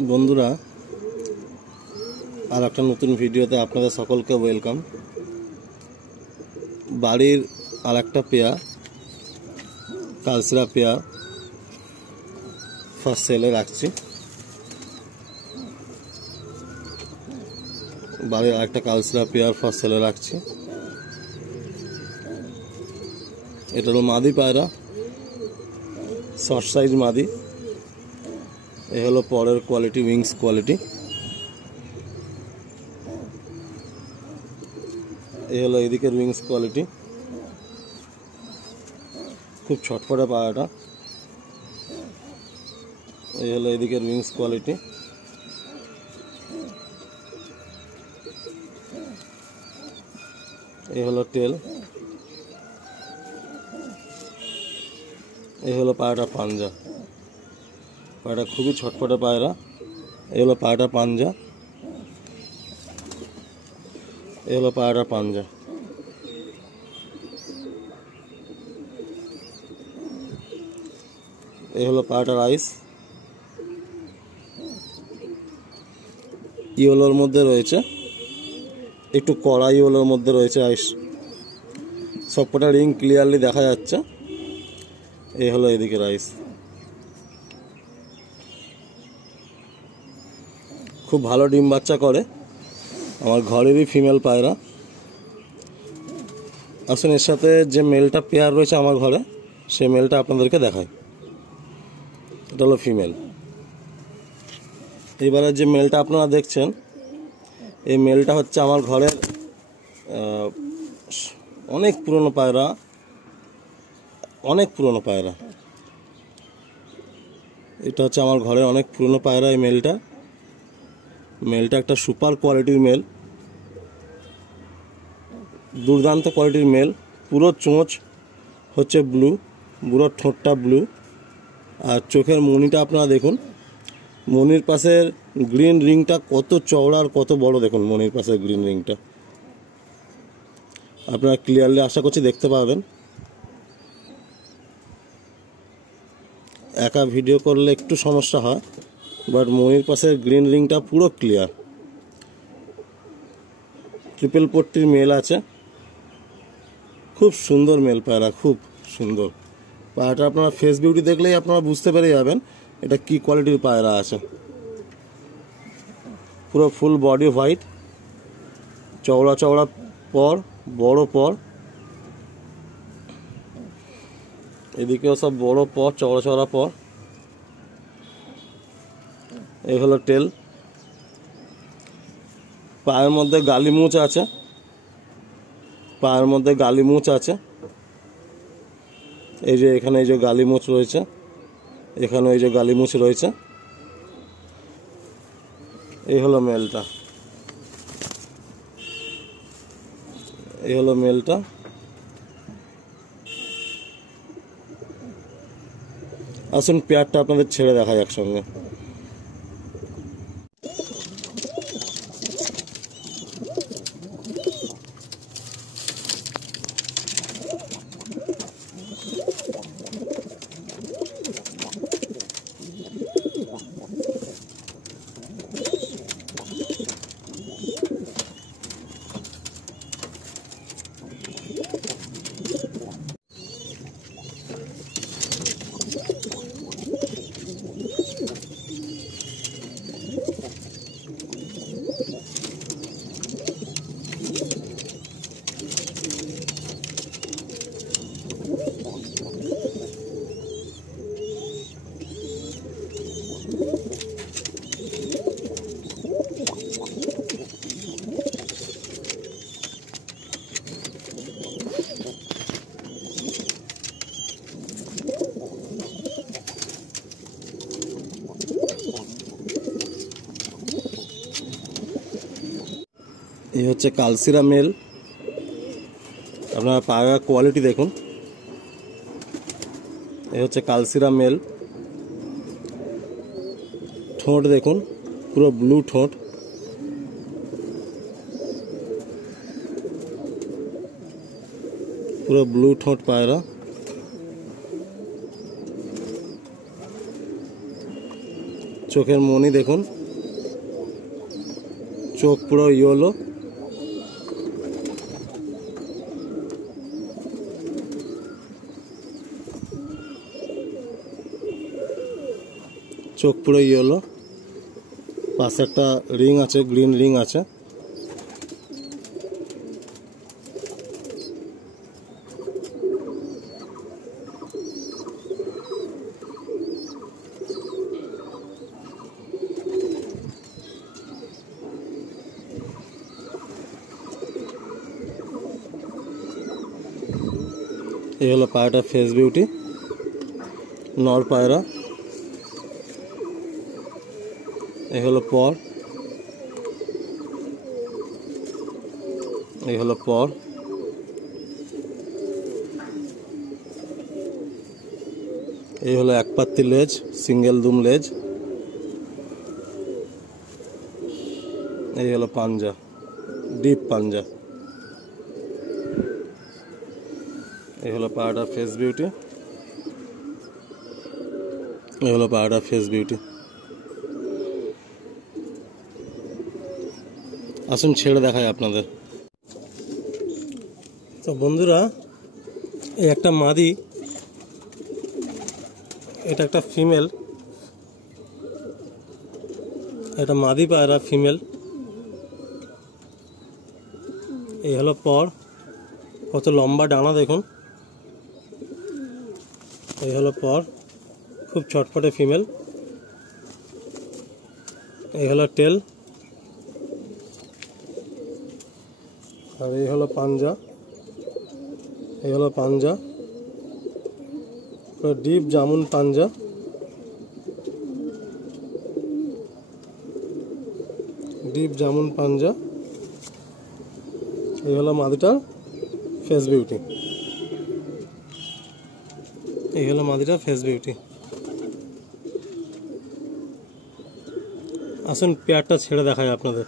বন্ধুরা, আর একটা নতুন ভিডিওতে আপনাদের সকলকে ওয়েলকাম। বাড়ির আর একটা পেয়ার কালসিরা পেয়ার ফার্স্ট সেলে রাখছি। বাড়ির আর একটা কালসিরা পেয়ার ফার্স্ট সেলে রাখছি। এটা হলো মাদি পায়রা, শর্ট সাইজ মাদি। এ হলো পরের কোয়ালিটি, উইংস কোয়ালিটি। এ হলো এদিকের উইংস কোয়ালিটি, খুব ছটফটে পায়রাটা। এই হলো এদিকের উইংস কোয়ালিটি। এই হলো টেল। এই হলো পায়রাটা পাঞ্জা। পায়রাটা খুবই ছটফটে পায়রা। এই হলো পায়রাটা পাঞ্জা। এই হলো পায়রাটা পাঞ্জা। এই হলো পায়রাটা রাইস। ইয়েলোর মধ্যে রয়েছে, একটু কড়া ইয়েলোর মধ্যে রয়েছে রাইস। সবকটা রিং ক্লিয়ারলি দেখা যাচ্ছে। এই হলো এদিকে রাইস। খুব ভালো ডিম বাচ্চা করে, আমার ঘরেরই ফিমেল পায়রা। আসুন, এর সাথে যে মেলটা পেয়ার রয়েছে আমার ঘরে, সেই মেলটা আপনাদেরকে দেখাই। এটা হলো ফিমেল। এবারে যে মেলটা আপনারা দেখছেন, এই মেলটা হচ্ছে আমার ঘরের অনেক পুরনো পায়রা, অনেক পুরনো পায়রা। এটা হচ্ছে আমার ঘরের অনেক পুরনো পায়রা। এই মেলটা একটা সুপার কোয়ালিটির মেল, দুর্দান্ত কোয়ালিটির মেল। পুরো চোঁচ হচ্ছে ব্লু, পুরো ঠোঁটটা ব্লু। আর চোখের মনিটা আপনারা দেখুন, মনির পাশের গ্রিন রিংটা কত চওড়া আর কত বড়। দেখুন মনির পাশের গ্রিন রিংটা, আপনারা ক্লিয়ারলি আশা করছি দেখতে পাবেন। একা ভিডিও করলে একটু সমস্যা হয়, বাট মনির পাশের গ্রিন রিংটা পুরো ক্লিয়ার। ট্রিপল পট্টির মেল আছে, খুব সুন্দর মেল পায়রা, খুব সুন্দর পায়রাটা। আপনারা ফেস বিউটি দেখলেই আপনারা বুঝতে পেরে যাবেন এটা কি কোয়ালিটির পায়রা আছে। পুরো ফুল বডি হোয়াইট, চওড়া চওড়া পর, বড় পর। এদিকেও সব বড় পর, চওড়া চওড়া পর। এই হলো টেল। পায়ের মধ্যে গালি মুচ আছে, পায়ের মধ্যে গালি মুচ আছে। এই যে এখানে এই যে গালি মুচ রয়েছে, এখানে এই যে গালি মুচ রয়েছে। এই হলো মেলটা। এই হলো মেলটা। আসুন পেয়ারটা আপনাদের ছেড়ে দেখাই একসঙ্গে। এই হচ্ছে কালসিরা মেল। আপনারা পায়রা কোয়ালিটি দেখুন। এই হচ্ছে কালসিরা মেল। ঠোঁট দেখুন, পুরো ব্লু ঠোঁট। পুরো ব্লু ঠোঁট পায়রা। চোখের মনি দেখুন, চোখ পুরো ইয়েলো, চোখ পুরো ইয়েলো, পাশে একটা রিং আছে, গ্রিন রিং আছে। এই হলো পায়রাটা ফেস বিউটি, নর পায়রা। এই হলো পর, এই হলো পর। এই হলো এক পাত্তি লেজ, সিঙ্গেল দুম লেজ। এই হলো পাঞ্জা, ডিপ পাঞ্জা। এই হলো পায়রাটার ফেস বিউটি, এই হলো পায়রাটার ফেস বিউটি। আসুন ছেড়ে দেখাই আপনাদের। তো বন্ধুরা, এই একটা মাদি, এটা একটা ফিমেল, এটা মাদি পায়রা ফিমেল। এই হলো পর, কত লম্বা ডানা দেখুন। এই হলো পর, খুব ছটফটে ফিমেল। এই হলো টেল, আর এই হলো পাঞ্জা। এই হলো পাঞ্জা, ডিপ জামুন পাঞ্জা। ডিপ জামুন পাঞ্জা। এই হলো মাদিটার ফেস বিউটি, এই হলো মাদিটার ফেস বিউটি। আসুন পেয়ারটা ছেড়ে দেখাই আপনাদের।